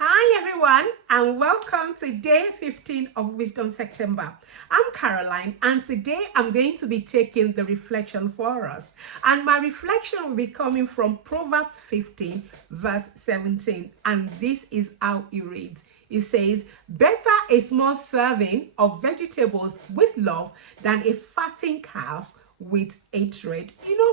Hi everyone, and welcome to day 15 of Wisdom September. I'm Caroline, and today I'm going to be taking the reflection for us. And my reflection will be coming from Proverbs 15 verse 17, and this is how it reads. It says, "Better a small serving of vegetables with love than a fattened calf with hatred."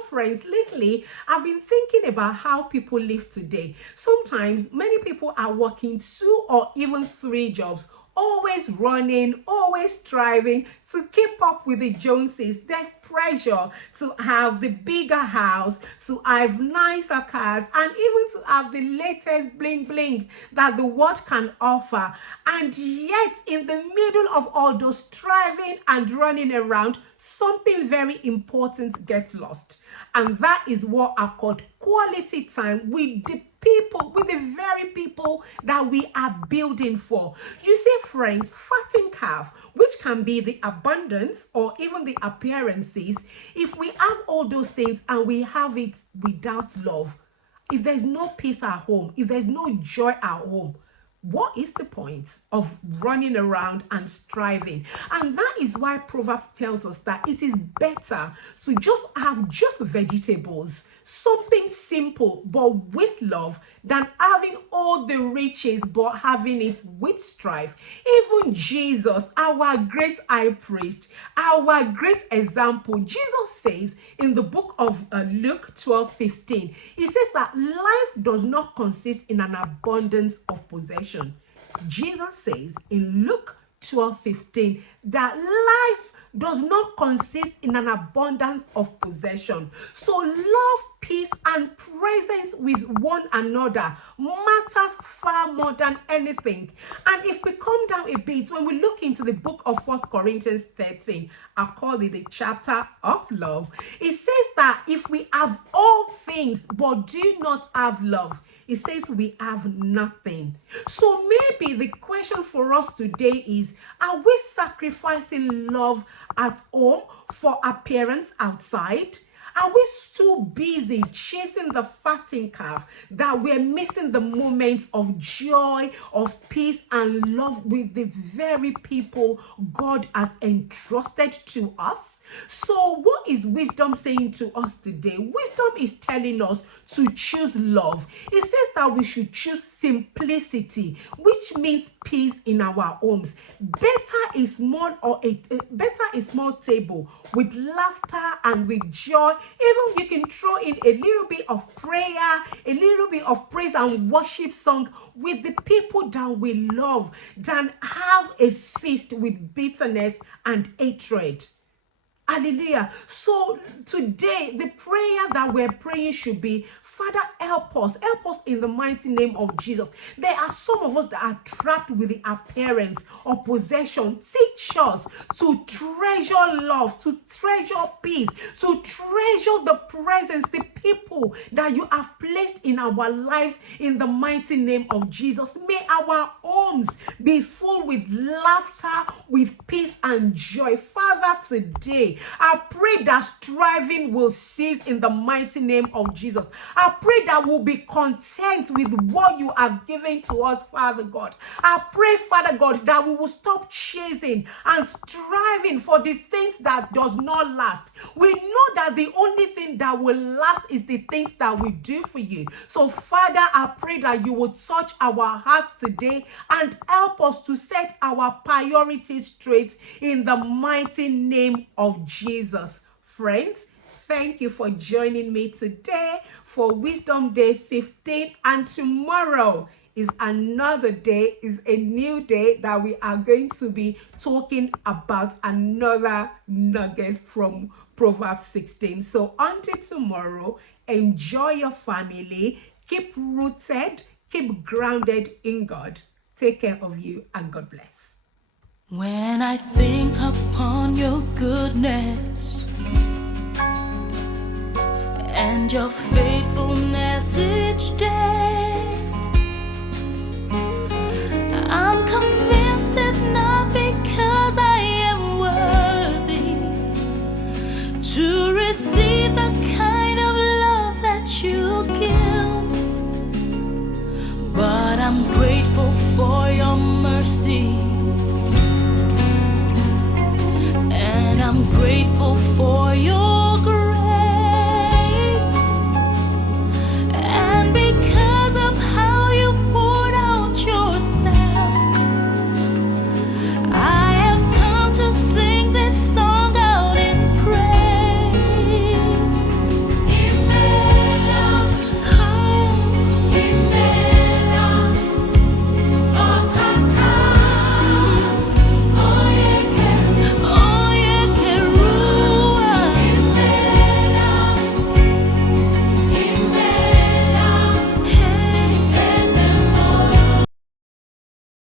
Friends, lately I've been thinking about how people live today. Sometimes many people are working 2 or even 3 jobs, always running, always striving to keep up with the Joneses. There's pressure to have the bigger house, to have nicer cars, and even to have the latest bling bling that the world can offer. And yet, in the middle of all those striving and running around, something very important gets lost. And that is what are called quality time with the people, with the very people that we are building for. You see, friends, fattened calf, which can be the abundance or even the appearances, if we have all those things and we have it without love, if there's no peace at home, if there's no joy at home, what is the point of running around and striving? And that is why Proverbs tells us that it is better to just have just vegetables, something simple but with love, than having all the riches but having it with strife. Even Jesus, our great high priest, our great example, Jesus says in the book of Luke 12:15, he says that life does not consist in an abundance of possession. Jesus says in Luke 12:15 that life does not consist in an abundance of possession. So love, peace, and presence with one another matters far more than anything. And if we come down a bit, when we look into the book of 1 Corinthians 13, I call it the chapter of love, it says that if we have all things but do not have love, it says we have nothing. So maybe the question for us today is, are we sacrificing love at home for appearance outside? Are we too busy chasing the fattened calf that we're missing the moments of joy, of peace, and love with the very people God has entrusted to us? So what is wisdom saying to us today? Wisdom is telling us to choose love. It says that we should choose simplicity, which means peace in our homes. Better a small table with laughter and with joy. Even you can throw in a little bit of prayer, a little bit of praise and worship song with the people that we love, than have a feast with bitterness and hatred. Hallelujah. So today, the prayer that we're praying should be, Father, help us in the mighty name of Jesus. There are some of us that are trapped with the appearance or possession. Teach us to treasure love, to treasure peace, to treasure the presence, the people that you have placed in our lives in the mighty name of Jesus. May our homes be full with laughter, with peace and joy. Father, today, I pray that striving will cease in the mighty name of Jesus. I pray that we'll be content with what you have given to us, Father God. I pray, Father God, that we will stop chasing and striving for the things that does not last. We know that the only thing that will last is the things that we do for you. So, Father, I pray that you will touch our hearts today and help us to set our priorities straight in the mighty name of Jesus. Friends, thank you for joining me today for Wisdom Day 15, and tomorrow is another day, is a new day that we are going to be talking about another nugget from Proverbs 16. So until tomorrow, enjoy your family, keep rooted, keep grounded in God. Take care of you, and God bless. When I think upon your goodness and your faithfulness each day, I'm convinced it's not because I am worthy to receive the kind of love that you give, but I'm grateful mercy. And I'm grateful for your